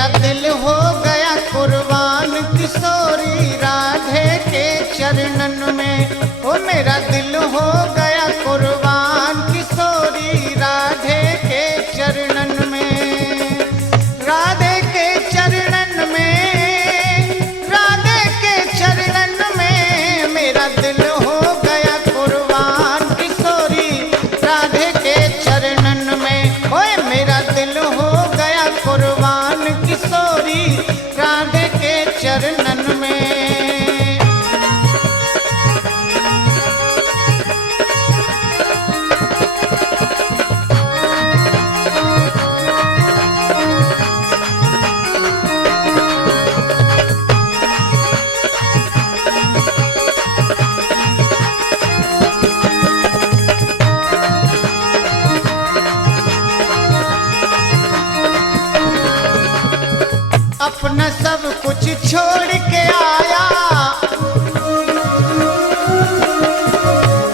मेरा दिल हो गया कुर्बान किशोरी राधे के चरणन में। ओ मेरा दिल हो गया कुर्बान किशोरी राधे के चरणन में। राधे के चरणन में, राधे के चरणन में मेरा दिल हो गया कुर्बान किशोरी राधे के चरणन में। ओए मेरा दिल हो गया कुर्बान किशोरी राधे के चरणन में। अपना सब कुछ छोड़ के आया,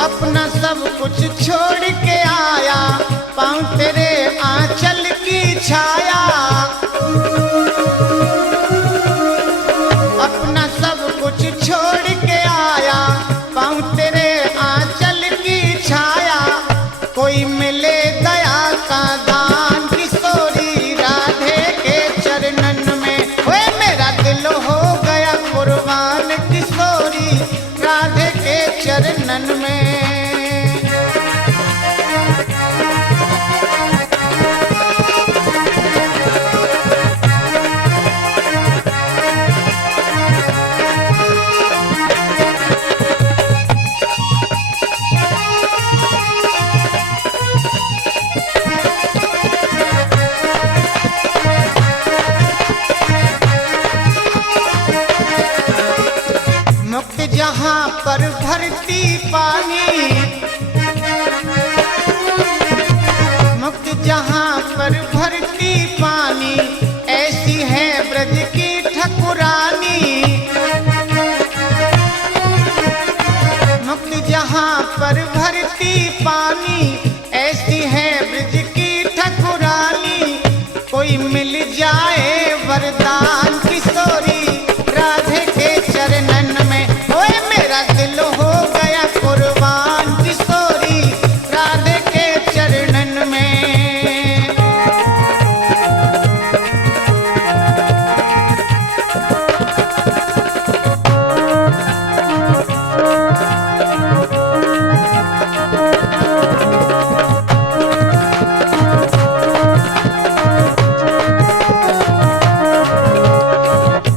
अपना सब कुछ छोड़ के आया, पाँव तेरे आंचल की छाया। अपना सब कुछ छोड़ के आया, पाँव तेरे आंचल की छाया। कोई मिले दया का दान किशोरी राधे के चरणन में। ओए मेरा दिल हो गया कुर्बान किशोरी राधे के चरणन में। मुक्त जहाँ पर भरती पानी, मुक्त जहाँ पर भरती पानी, ऐसी है ब्रज की ठकुरानी। मुक्त जहाँ पर भरती पानी, ऐसी है ब्रज की ठकुरानी। कोई मिल जाए वरदान किशोरी राधे के चरणन में। ओए मेरा दिल हो गया कुर्बान किशोरी राधे के चरणन में।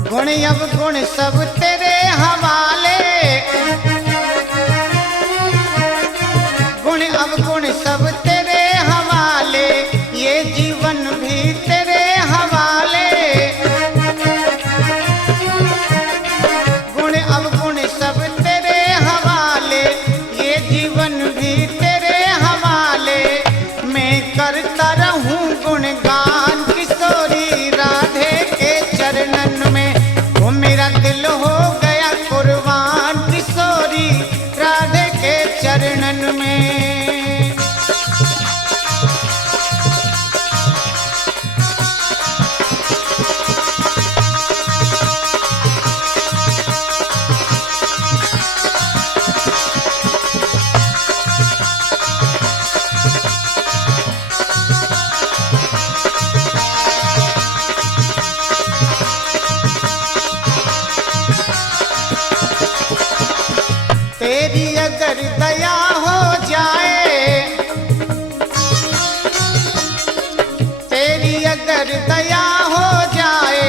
गुण अवगुण सब तेरे हवाले, गुण अवगुण सब तेरे हवाले, ये जीवन भी तेरे हवाले। गुण अवगुण सब तेरे हवाले, ये जीवन भी तेरे हवाले। मैं करता रहूं गुणगान किशोरी राधे के चरणन में। वो मेरा दिल हो गया कुर्बान किशोरी राधे के चरणन में। तेरी अगर दया हो जाए, तेरी अगर दया हो जाए,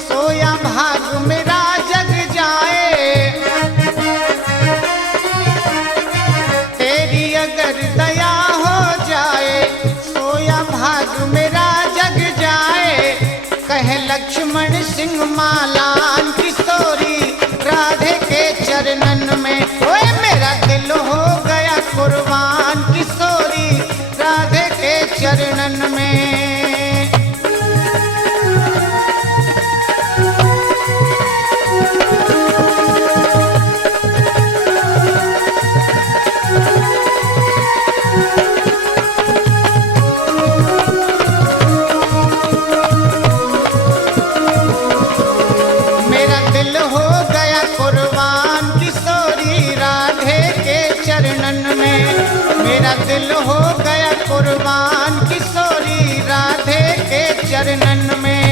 सोया भाग मेरा जग जाए। तेरी अगर दया हो जाए, सोया भाग मेरा जग जाए। कहे लक्ष्मण सिंह मालान किशोरी राधे के चरणन में। ओए मेरा दिल हो गया कुर्बान किशोरी राधे के चरणन में। चरणन में। मेरा दिल हो गया कुर्बान किशोरी राधे के चरणन में।